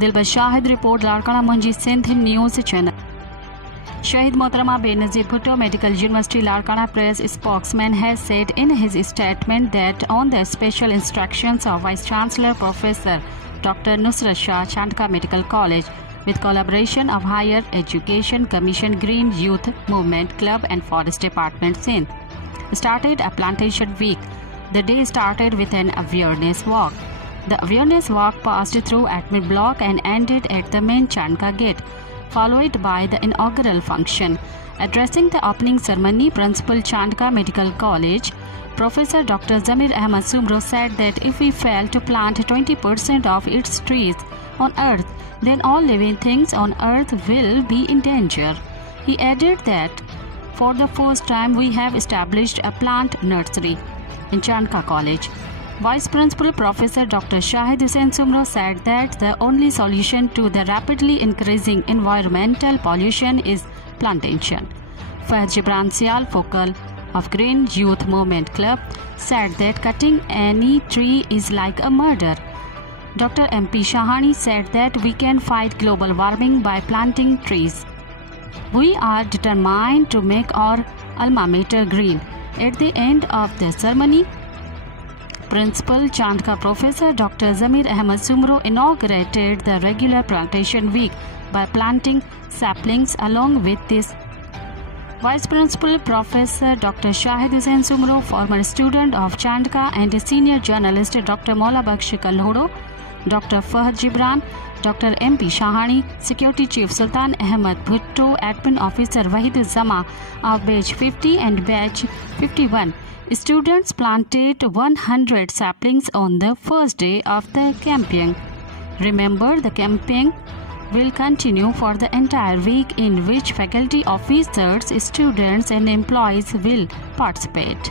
Dilber shahid report Larkana Munhjhi Sindh News Channel. Shahid Mohtarama Benazir Bhutto Medical University Larkana press spokesman has said in his statement that on the special instructions of Vice Chancellor Professor Dr. Nusrat Shah, Chandka Medical College, with collaboration of Higher Education Commission, Green Youth Movement Club and Forest Department Sindh, started a plantation week. The day started with an awareness walk. The awareness walk passed through Admit Block and ended at the main Chandka gate, followed by the inaugural function. Addressing the opening ceremony, Principal Chandka Medical College, Professor Dr. Zamir Ahmad Sumro said that if we fail to plant 20% of its trees on earth, then all living things on earth will be in danger. He added that for the first time we have established a plant nursery in Chandka College. Vice Principal Professor Dr. Shahid Hussain Sumro said that the only solution to the rapidly increasing environmental pollution is plantation. Fahd Gibran Sial, focal of Green Youth Movement Club, said that cutting any tree is like a murder. Dr. MP Shahani said that we can fight global warming by planting trees. We are determined to make our alma mater green. At the end of the ceremony, Principal Chandka Professor Dr. Zamir Ahmad Sumro inaugurated the regular plantation week by planting saplings. Along with this, Vice Principal Professor Dr. Shahid Hussain Sumro, former student of Chandka, and senior journalist Dr. Maula Baksh Kalhodo, Dr. Fahd Gibran, Dr. MP Shahani, Security Chief Sultan Ahmad Bhutto, Admin Officer Wahid Zama of Batch 50 and Batch 51. Students planted 100 saplings on the first day of the campaign. Remember, the campaign will continue for the entire week, in which faculty, officers, students and employees will participate.